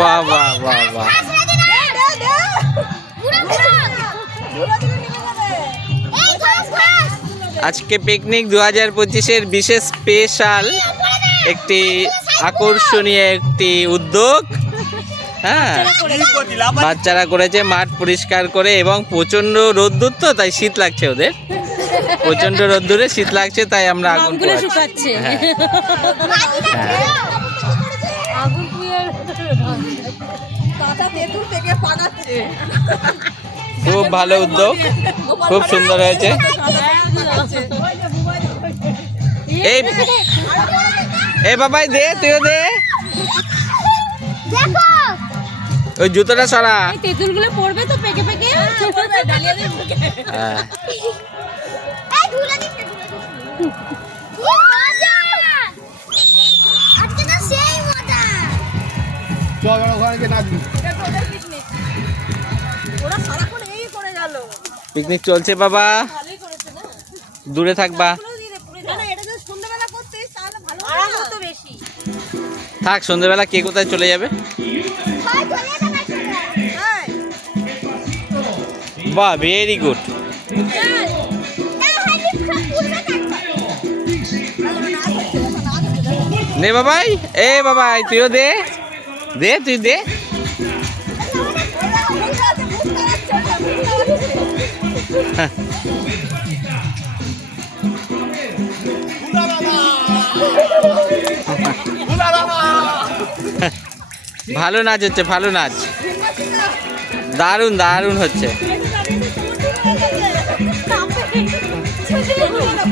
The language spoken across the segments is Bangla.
বাহ বাহ আজকে পিকনিক দু হাজার পঁচিশের বিশেষ স্পেশাল একটি আকর্ষণীয় একটি উদ্যোগ। হ্যাঁ। বাচ্চারা করেছে মাঠ পরিষ্কার করে এবং প্রচণ্ড রোদ্দুর তো তাই শীত লাগছে ওদের। প্রচণ্ড রোদ্দুরে শীত লাগছে তাই আমরা আগুন। শুকাচ্ছে। হ্যাঁ। খুব ভালো উদ্যোগ খুব সুন্দর হয়েছে। এই এই বাবাই দে তুইও দে। ওই জুতোটা সরা। এই তেঁতুলগুলো পড়বে তো পেকে পেকে? মুখে। সারাক্ষণ এই করে গেল। পিকনিক চলছে বাবা। ভালোই করেছে না? দূরে থাকবা। থাক সন্ধ্যেবেলা কে কোথায় চলে যাবে? হয় চলে যাবে চলে হ্যাঁ। বাহ ভেরি গুড নে বাবাই, এ বাবাই, তুইও দে। দে, তুই দে। ভালো নাচ হচ্ছে, ভালো নাচ। দারুণ দারুণ হচ্ছে।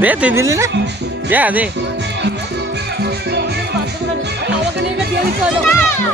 দে তুই দিলি না? যা দে।